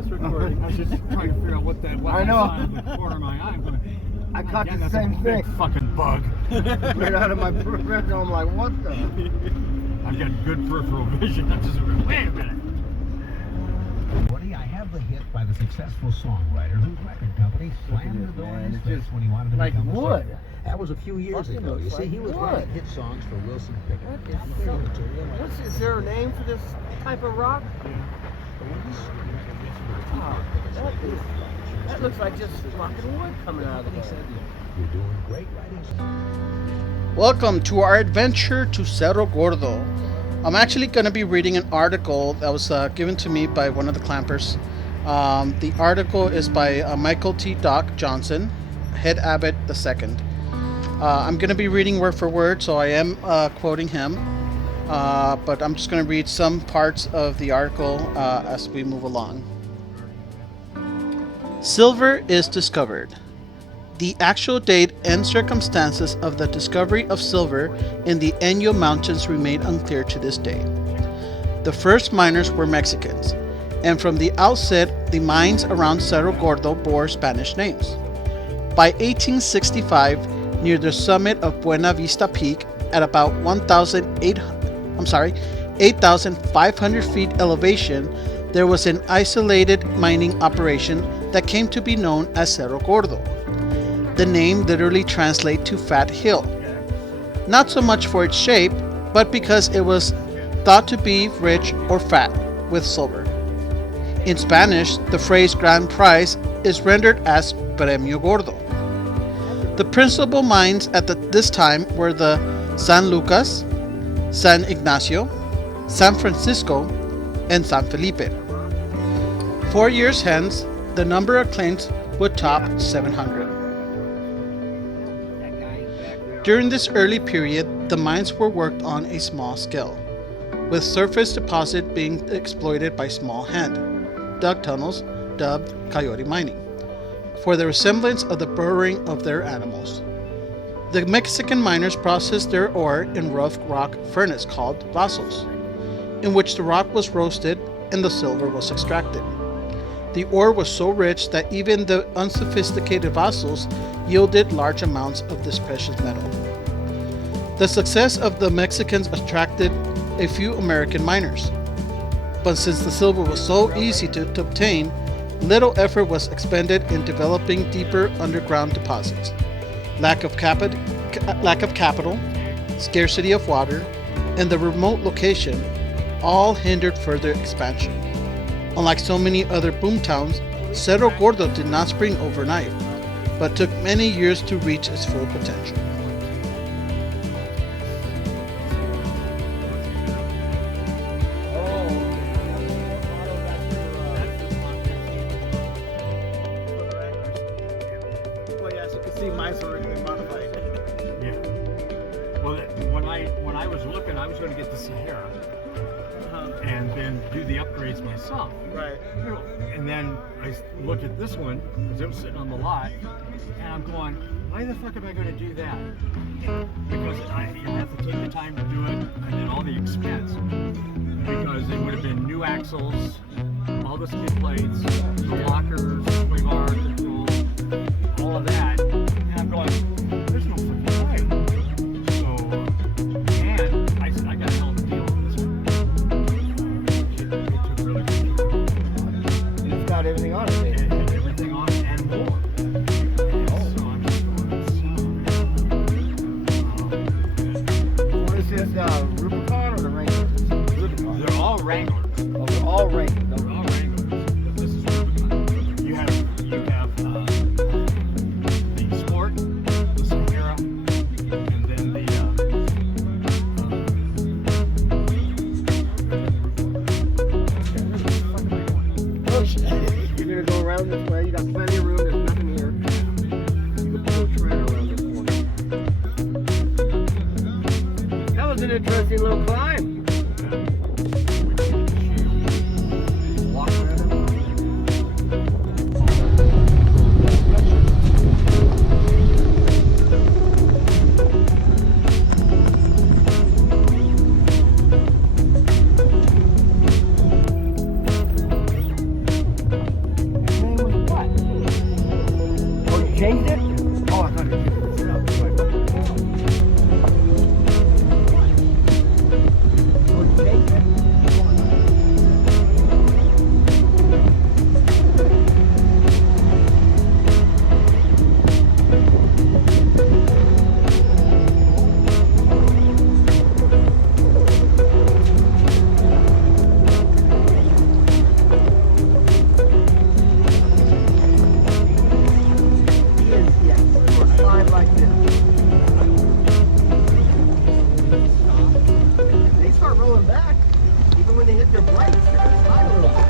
this recording. I was just trying to figure out what that was. I know. I saw in the corner of my eye. I'm going, I caught again, the that's same a big thing. fucking bug. Right out of my peripheral. I'm like, what the? I've got good peripheral vision. I'm just going, wait a minute. Woody, I have the hit by the successful songwriter whose record company slammed the door in his face when he wanted to like become a wood. singer. That was a few years Fucking ago. You looks see, like he was wood. writing hit songs for Wilson Pickett. What is there a name for this type of rock? Oh, that looks like just fucking wood coming out of the hole. You're doing great writing. Welcome to our adventure to Cerro Gordo. I'm actually going to be reading an article that was given to me by one of the clampers. The article is by Michael T. Doc Johnson, Head Abbot II. I'm going to be reading word for word, so I am quoting him. But I'm just going to read some parts of the article as we move along. Silver is discovered. The actual date and circumstances of the discovery of silver in the Inyos Mountains remain unclear to this day. The first miners were Mexicans, and from the outset, the mines around Cerro Gordo bore Spanish names. By 1865, near the summit of Buena Vista Peak, at about 8,500 feet elevation, there was an isolated mining operation that came to be known as Cerro Gordo. The name literally translates to Fat Hill. Not so much for its shape, but because it was thought to be rich or fat with silver. In Spanish, the phrase Grand Prize is rendered as Premio Gordo. The principal mines at this time were the San Lucas, San Ignacio, San Francisco, and San Felipe. 4 years hence, the number of claims would top 700. During this early period, the mines were worked on a small scale, with surface deposit being exploited by small hand, dug tunnels dubbed coyote mining, for the resemblance of the burrowing of their animals. The Mexican miners processed their ore in rough rock furnace called vasos, in which the rock was roasted and the silver was extracted. The ore was so rich that even the unsophisticated vasos yielded large amounts of this precious metal. The success of the Mexicans attracted a few American miners, but since the silver was so easy to obtain, little effort was expended in developing deeper underground deposits. Lack of capital, scarcity of water, and the remote location all hindered further expansion. Unlike so many other boom towns, Cerro Gordo did not spring overnight, but took many years to reach its full potential. Well, yeah, as you can see, mine's already been modified. Yeah. Well, when I was looking, I was going to get the Sahara and then do the upgrades myself. Right. And then I looked at this one because it was sitting on the lot, and I'm going, why the fuck am I going to do that? Because you have to take the time to do it, and then all the expense. Because it would have been new axles, all the skid plates, the lockers, sway bar control, all of that. And I'm going, there's no fucking way. So, and I got a hell of a deal on this one. It took really good care. It's got everything on it. It had everything on it and more. So I'm just going, What is this, Rubicon or the Wrangler? Rubicon. they're all Wranglers. Oh, they're all Wrangler. They're all Wranglers. But this is Rubicon. You have the Sport, the Sahara, and then the Oh shit. You're gonna go around this way. You got plenty of room. There's nothing here. You can pull a trailer around this corner. That was an interesting little climb. coming back. Even when they hit their brakes, they're gonna slide a little bit.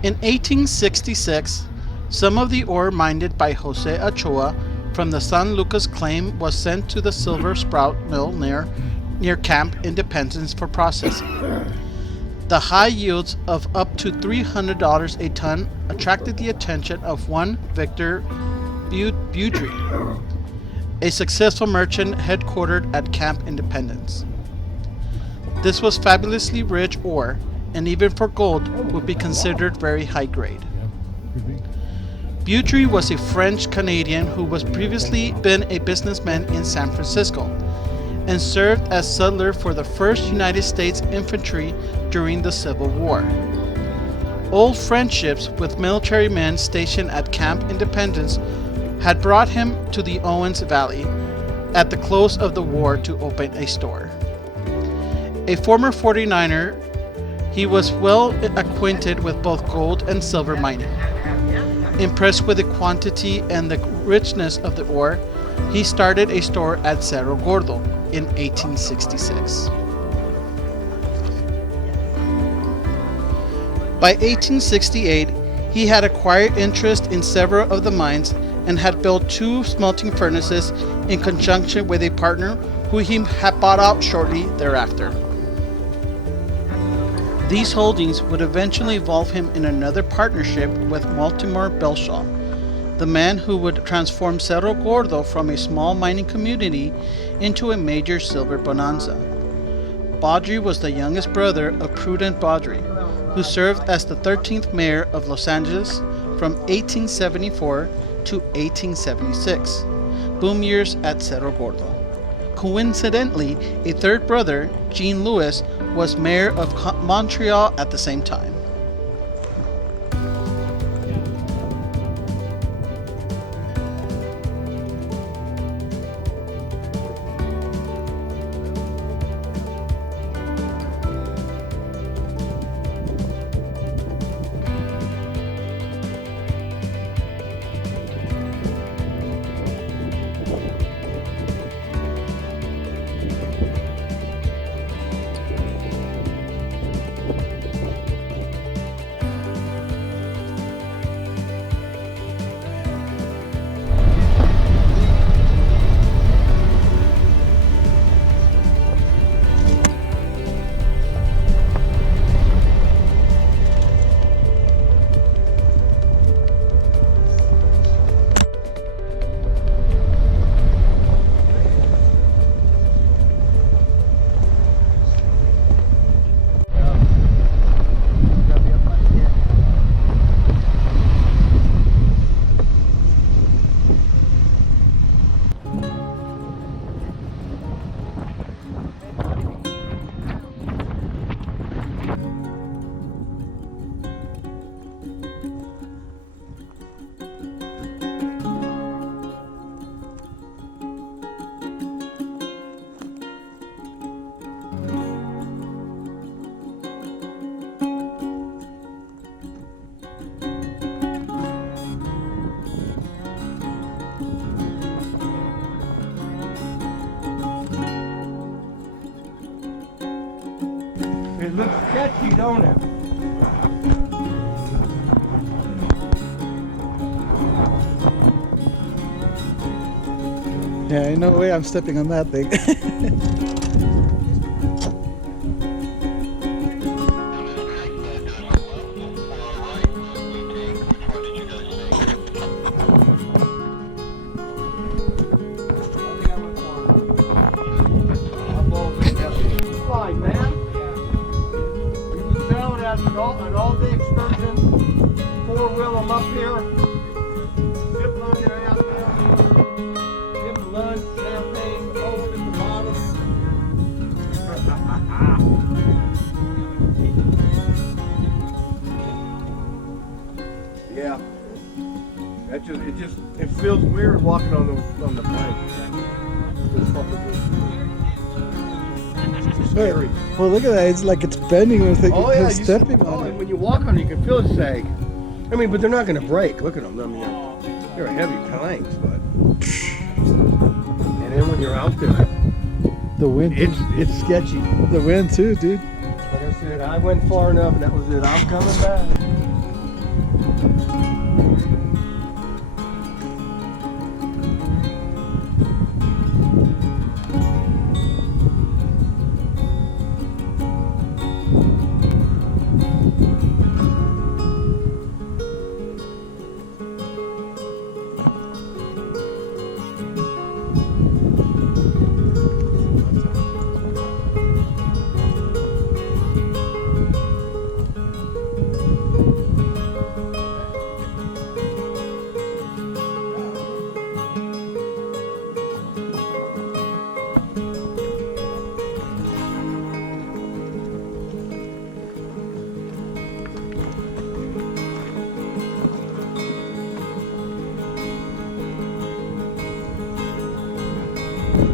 In 1866, some of the ore mined by Jose Ochoa from the San Lucas claim was sent to the Silver Sprout Mill near Camp Independence for processing. The high yields of up to $300 a ton attracted the attention of one Victor Beaudry, a successful merchant headquartered at Camp Independence. This was fabulously rich ore, and even for gold would be considered very high grade. Beaudry was a French Canadian who was previously been a businessman in San Francisco and served as sutler for the 1st United States Infantry during the Civil War. Old friendships with military men stationed at Camp Independence had brought him to the Owens Valley at the close of the war to open a store. A former 49er, he was well acquainted with both gold and silver mining. Impressed with the quantity and the richness of the ore, He started a store at Cerro Gordo in 1866. By 1868, he had acquired interest in several of the mines and had built 2 smelting furnaces in conjunction with a partner who he had bought out shortly thereafter. These holdings would eventually involve him in another partnership with Mortimer Belshaw, the man who would transform Cerro Gordo from a small mining community into a major silver bonanza. Beaudry was the youngest brother of Prudent Beaudry, who served as the 13th mayor of Los Angeles from 1874 to 1876, boom years at Cerro Gordo. Coincidentally, a third brother, Jean Louis, was mayor of Montreal at the same time. It looks sketchy, don't it? Yeah, no way I'm stepping on that thing. Fine, man. We was down at an all-day excursion. 4-wheel them up here. Zip line your ass down. Give them lunch, champagne, over at the bottom. Yeah. It feels weird walking on the plank. It's fucking scary. Well, look at that. It's like it's bending with it. Oh yeah, stepping oh, on and it. when you walk on it, you can feel it sag. I mean, but they're not going to break. Look at them. I mean, they're heavy planks, but. And then when you're out there, The wind. it's sketchy. The wind too, dude. Like I said, I went far enough, and that was it. I'm coming back.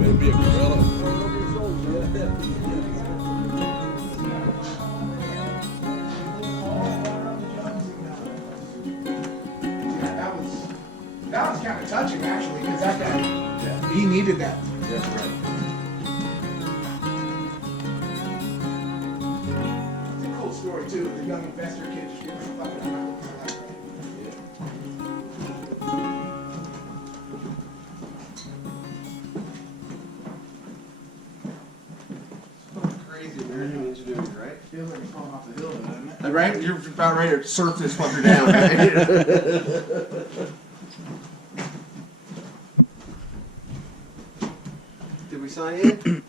Maybe a gorilla. That was kind of touching, actually, because that guy he needed that. That's right. It's a cool story too. The young investor kid just giving a fucking amount. Crazy American ingenuity, right? Feels like it's falling off the hill, doesn't it? Right? You're about ready to surf this fucker down, right? Did we sign in?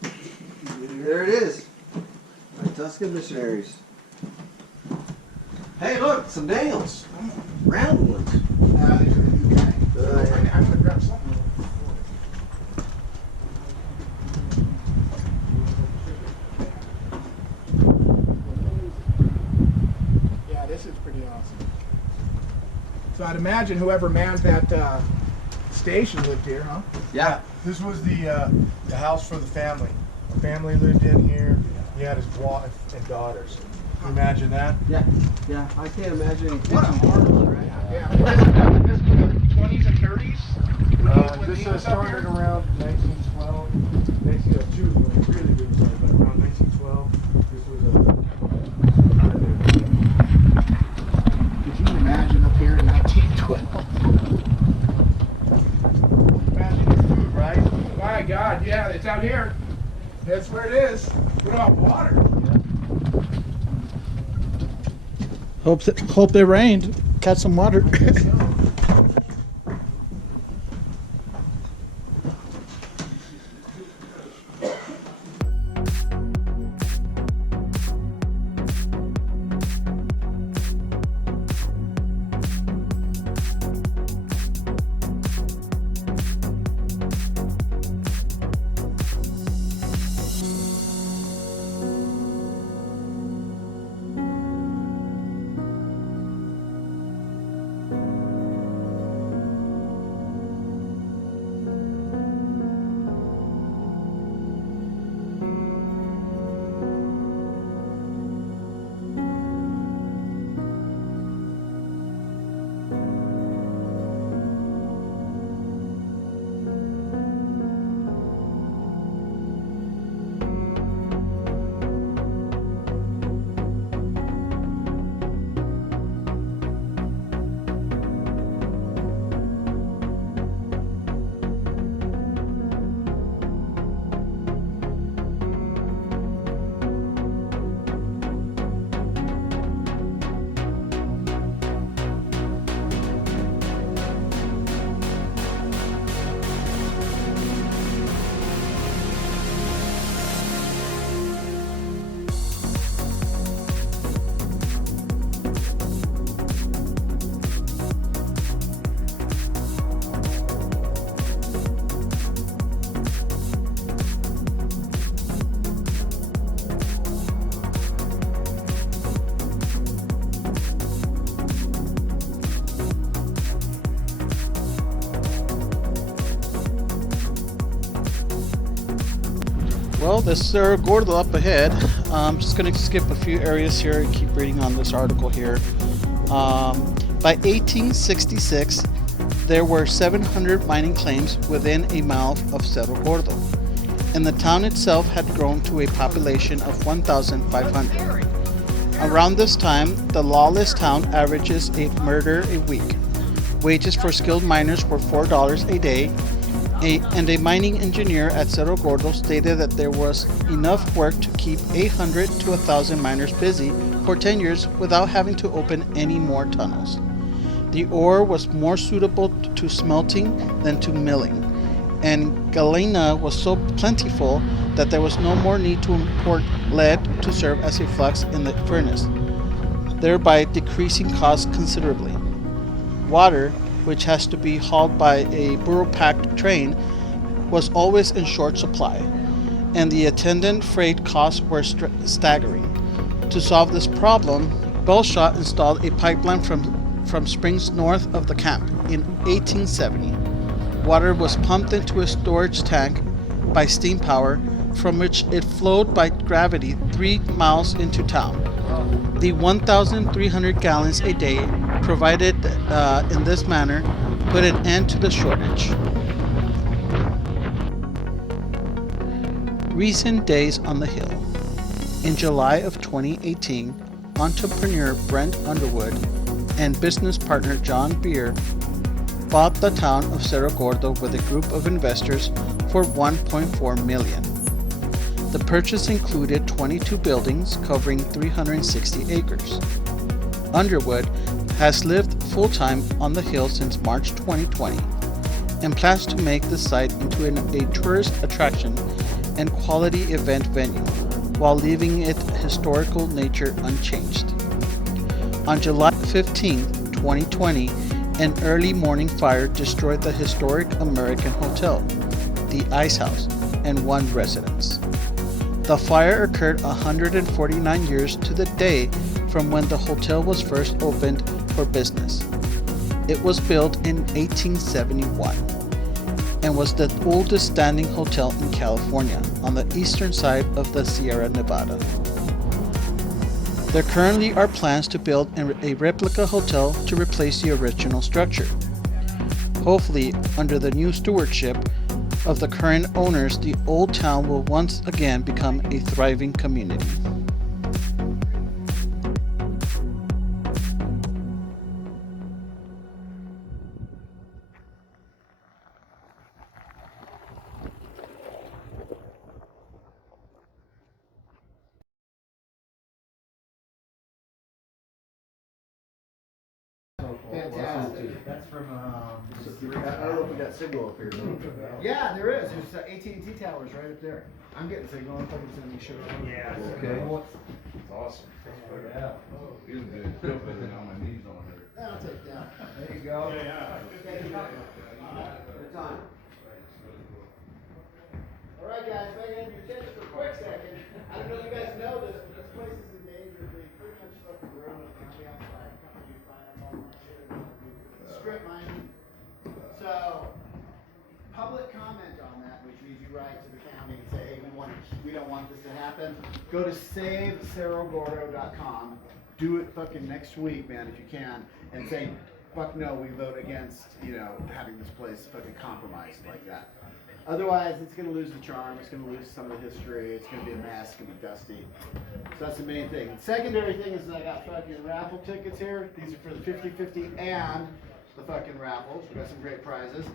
There it is. Vituscan Missionaries. Hey, look, some nails. Round ones. These are the new guy. Yeah. I'm gonna grab something. Yeah, this is pretty awesome. So I'd imagine whoever manned that station lived here, huh? Yeah. This was the house for the family. The family lived in here. He had his wife and daughters. Can you imagine that? Yeah. Yeah. I can't imagine any What a kitchen marvel, right? Yeah. This was the 20s and 30s? When This he was up started here? around 1912. 1902 when it really, really started, but around 1912, this was Could you imagine up here in 1912? imagine your food, right? My God, yeah, it's out here. That's where it is. What about water? Hope it rained. Catch some water. I guess so. Well, this Cerro Gordo up ahead. I'm just going to skip a few areas here and keep reading on this article here. By 1866, there were 700 mining claims within a mile of Cerro Gordo, and the town itself had grown to a population of 1,500. Around this time, the lawless town averages a murder a week. Wages for skilled miners were $4 a day, and a mining engineer at Cerro Gordo stated that there was enough work to keep 800 to 1,000 miners busy for 10 years without having to open any more tunnels. The ore was more suitable to smelting than to milling, and galena was so plentiful that there was no more need to import lead to serve as a flux in the furnace, thereby decreasing costs considerably. Water, which has to be hauled by a burro-packed train, was always in short supply, and the attendant freight costs were staggering. To solve this problem, Belshot installed a pipeline from springs north of the camp in 1870. Water was pumped into a storage tank by steam power, from which it flowed by gravity 3 miles into town. The 1,300 gallons a day provided in this manner put an end to the shortage. Recent days on the hill. In July of 2018, entrepreneur Brent Underwood and business partner John Beer bought the town of Cerro Gordo with a group of investors for $1.4 million. The purchase included 22 buildings covering 360 acres. Underwood has lived full-time on the hill since March 2020 and plans to make the site into a tourist attraction and quality event venue while leaving its historical nature unchanged. On July 15, 2020, an early morning fire destroyed the historic American Hotel, the Ice House, and one residence. The fire occurred 149 years to the day from when the hotel was first opened for business. It was built in 1871 and was the oldest standing hotel in California on the eastern side of the Sierra Nevada. There currently are plans to build a replica hotel to replace the original structure. Hopefully, under the new stewardship of the current owners, the old town will once again become a thriving community. Fantastic. That's from, I don't know if we got signal up here. Yeah, there is. There's AT&T towers right up there. I'm getting signal. I'm fucking sending shit around. yeah. Okay. It's awesome. Yeah. Feeling good. Feel better on my knees on here. That'll take down. There you go. Thank you. Good time. All right, guys. If I can have your attention for a quick second. I don't know if you guys know this, but this place is in danger of being pretty much stuck in the road with the outside companies buying up all the shit and strip mining. So, public comment on that, which means you write to the county and say, hey, we don't want this to happen. Go to savecerrogordo.com. Do it fucking next week, man, if you can, and say, fuck no, we vote against, having this place fucking compromised like that. Otherwise, it's going to lose the charm, it's going to lose some of the history, it's going to be a mess, it's going to be dusty. So that's the main thing. The secondary thing is I got fucking raffle tickets here. These are for the 50-50 and the fucking raffles. We got some great prizes.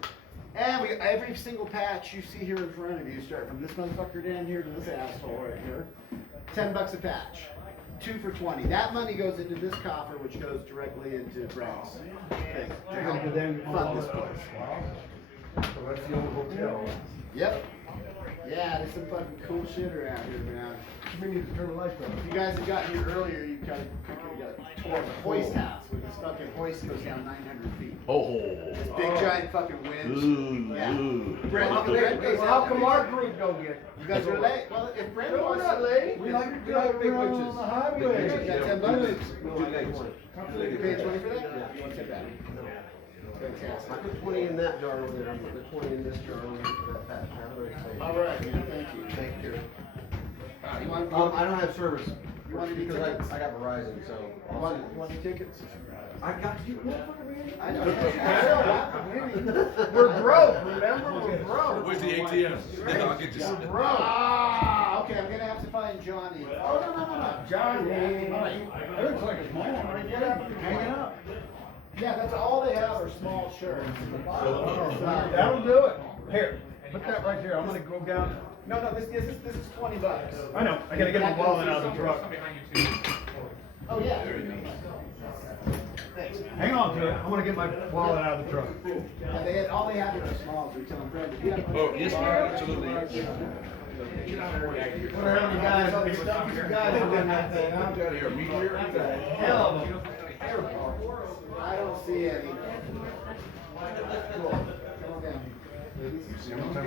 And every single patch you see here in front of you, start from this motherfucker down here to this asshole right here, $10 a patch. 2 for $20. That money goes into this coffer, which goes directly into Frank's thing to help fund this place. So that's the old hotel. Yep. Yeah, there's some fucking cool shit around here, man. We need to turn the lights on. If you guys have gotten here earlier, you got a tour of the hoist house, where this fucking hoist goes down 900 feet. Oh. This big giant fucking winch. Ooh, Yeah. ooh. Brent, Brent goes Well, how out come there. our group don't get? You guys are late. Well, if Brent No, we're wants not to, late. We like big winches. on the highway. You got 10 bucks. No, I got 20. You paid 20 for that? You want to take that? Fantastic. I put 20 in that jar over there. I'm putting the 20 in this jar over there for that patch. All right, man. Thank you. Thank you. You want, I don't have service You want any because tickets? I got Verizon, so. you want any tickets? I got you. Motherfucker, man. I know. We're broke. Remember, we're broke. Where's the ATM? I'll get you. We're broke. Ah, okay. I'm gonna have to find Johnny. Oh no. Johnny. All right. It looks like a small one. Get up, hanging up. Yeah, that's all they have are small shirts. That'll do it. Here, put that right here. I'm gonna go down. No, this is $20. I know. I gotta get my wallet out of the truck. Oh yeah. Thanks. Hang on to it. I wanna get my wallet out of the truck. Yeah, all they have here are smalls. We tell them, Fred, if you have Oh, yes, ma'am, absolutely. What are you guys on that thing? Out here, meet here. Hell of a. I don't see any. Cool. Come on down.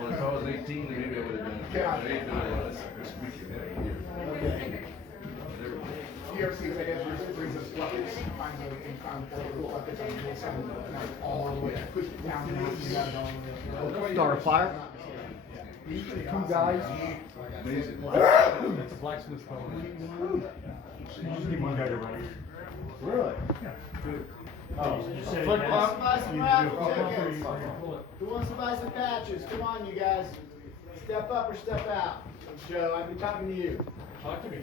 Well, if I was 18, then maybe I would have done it. I ain't doing a lot of this weekend every year. Okay. DRC, I guess, brings us buckets, finds a cool buckets on the inside, all the way, push it down, and you got it all the way. Start a fire? Two guys. Amazing. That's a blacksmith phone. Just need one guy to run it. Really? Oh, Who wants to buy some raffle tickets? Who wants to buy some patches? Come on, you guys. Step up or step out. Joe, I've been talking to you. Talk to me.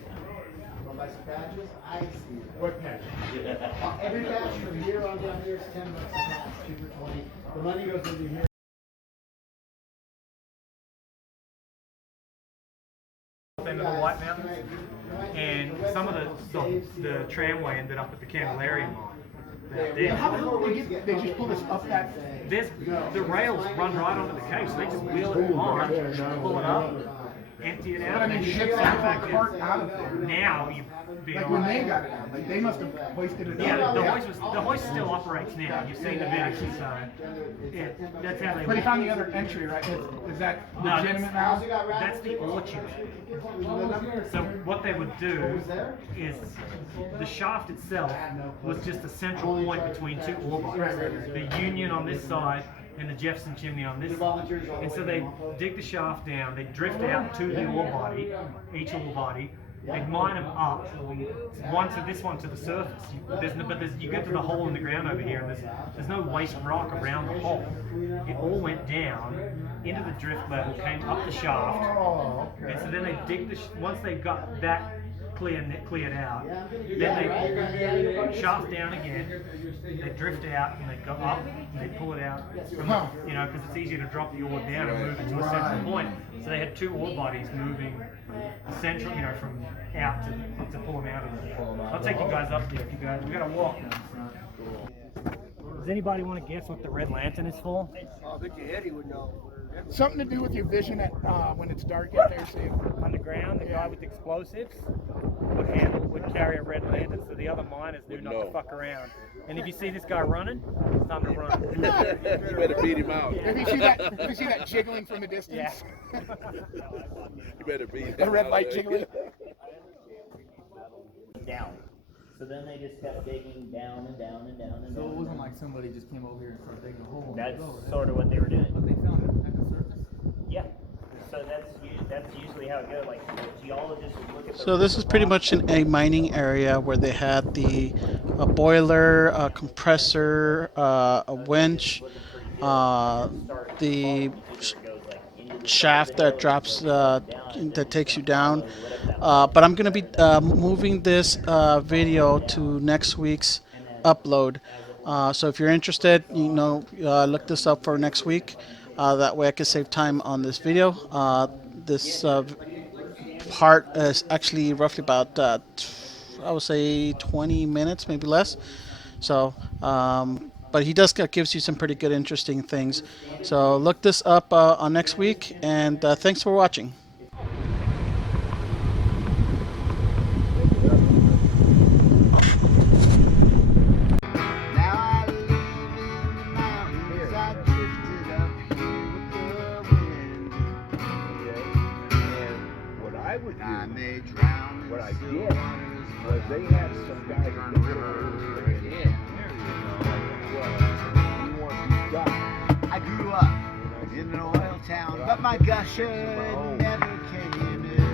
Want to buy some patches? I see. What patch? Every patch from here on down here is $10 a patch, 2 for 20. The money goes into here. Into the White Mountains, and some of the tramway ended up at the Candelaria mine. How the hell did they just pull this up that? The rails run right onto the case. They just wheel it on, pull it up, empty it out. But I mean, and ship that cart out of there. Now you. Like when they got it out, like they must have hoisted it Yeah, out. the hoist still operates now. You've seen the videos, so that's how they. But he found the other entry, right? Is that legitimate now? That's the orchard. So what they would do is the shaft itself was just a central point between two ore bodies, the Union on this side and the Jefferson chimney on this side. And so they dig the shaft down, they drift out to the ore body, each ore body. They mine them up, one to this one to the surface. You get to the hole in the ground over here, and there's no waste rock around the hole. It all went down into the drift level, came up the shaft, and so then they dig once they got that cleared out, then they shaft down again, they drift out and they go up and they pull it out from because it's easier to drop the ore down and move it to a central point. So they had two ore bodies moving central, from out to pull them out of there. I'll take you guys up there if you guys. We gotta walk now. Does anybody want to guess what the red lantern is for? I think Eddie would know. Something to do with your vision at when it's dark out there. See, Underground, the guy with explosives would carry a red lantern, so the other miners knew not to fuck around. And if you see this guy running, it's time to run. You better beat him out. Did you see that jiggling from the distance? Yeah. You better beat him The red out. light jiggling. Down. So then they just kept digging down and down and down and down. So it wasn't like somebody just came over here and started digging a hole. That's sort of what they were doing. But they found it at the surface. Yeah. So that's usually how it goes. Like geologists would look at the. So this is pretty much a mining area where they had a boiler, a compressor, a winch, the shaft that drops that takes you down. But I'm going to be moving this video to next week's upload. So if you're interested, look this up for next week. That way I can save time on this video. This part is actually roughly about, I would say 20 minutes, maybe less. So, but he gives you some pretty good, interesting things. So look this up on next week, and thanks for watching. What I did was they had some guy on the river again. I grew up in an oil town, but my gusher never came in.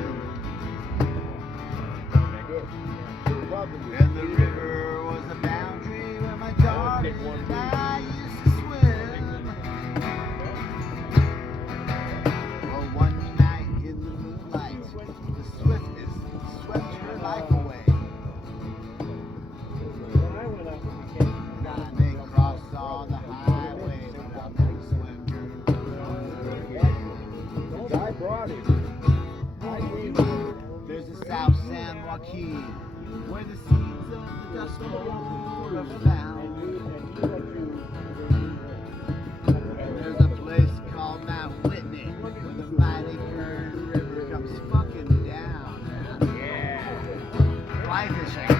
And the river was the boundary where my daughter and I used to swim. Well, one night in the moonlight, the swiftness swept her life away. I may cross on the highway, but I'll never swim her. I brought it. There's the South San Joaquin, where the seeds of the Dust Bowl are found. And there's a place called Mount Whitney, where the mighty Kern River comes fucking down. Fly fishing.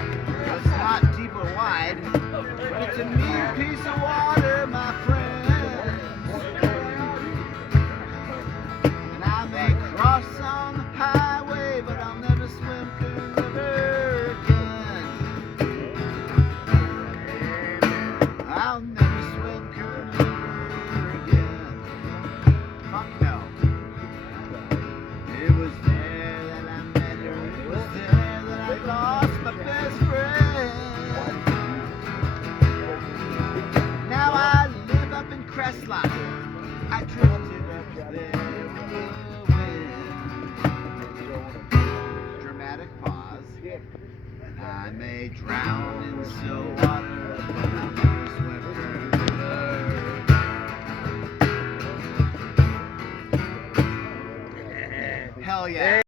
It's not deep or wide, but it's a neat piece of water, my friend. And I may cross on the highway, but I'll never swim Kern River again. I'll never swim Kern River again. Fuck no. It was there that I met her. It was there that I lost my best friend. Now I live up in Crestline. I drifted up there with the I may drown in still water.